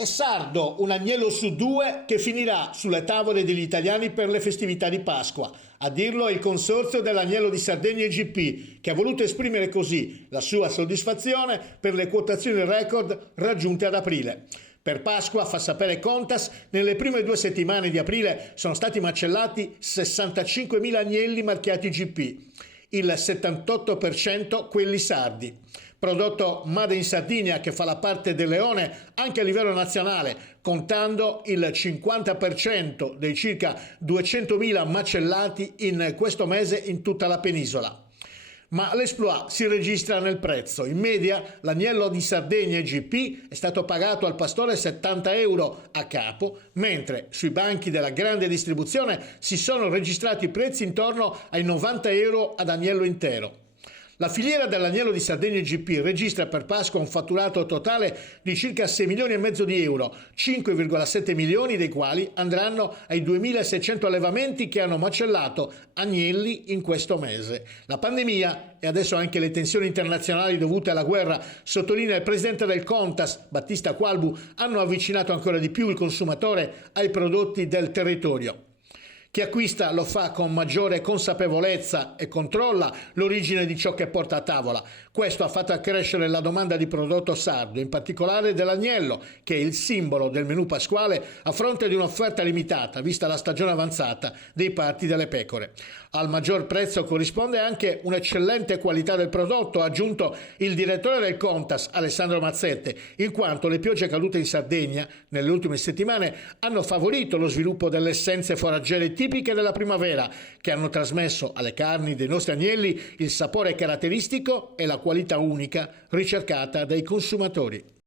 È sardo un agnello su due che finirà sulle tavole degli italiani per le festività di Pasqua. A dirlo è il consorzio dell'Agnello di Sardegna IGP, che ha voluto esprimere così la sua soddisfazione per le quotazioni record raggiunte ad aprile. Per Pasqua, fa sapere Contas, nelle prime 2 settimane di aprile sono stati macellati 65.000 agnelli marchiati IGP, il 78% quelli sardi. Prodotto Made in Sardinia che fa la parte del leone anche a livello nazionale, contando il 50% dei circa 200.000 macellati in questo mese in tutta la penisola. Ma l'exploit si registra nel prezzo. In media l'agnello di Sardegna IGP è stato pagato al pastore 70 euro a capo, mentre sui banchi della grande distribuzione si sono registrati prezzi intorno ai 90 euro ad agnello intero. La filiera dell'agnello di Sardegna IGP registra per Pasqua un fatturato totale di circa 6 milioni e mezzo di euro, 5,7 milioni dei quali andranno ai 2.600 allevamenti che hanno macellato agnelli in questo mese. La pandemia e adesso anche le tensioni internazionali dovute alla guerra, sottolinea il presidente del Contas, Battista Qualbu, hanno avvicinato ancora di più il consumatore ai prodotti del territorio. Chi acquista lo fa con maggiore consapevolezza e controlla l'origine di ciò che porta a tavola. Questo ha fatto accrescere la domanda di prodotto sardo, in particolare dell'agnello, che è il simbolo del menù pasquale a fronte di un'offerta limitata, vista la stagione avanzata dei parti delle pecore. Al maggior prezzo corrisponde anche un'eccellente qualità del prodotto, ha aggiunto il direttore del Contas, Alessandro Mazzette, in quanto le piogge cadute in Sardegna nelle ultime settimane hanno favorito lo sviluppo delle essenze foraggere tipiche della primavera, che hanno trasmesso alle carni dei nostri agnelli il sapore caratteristico e la qualità unica ricercata dai consumatori.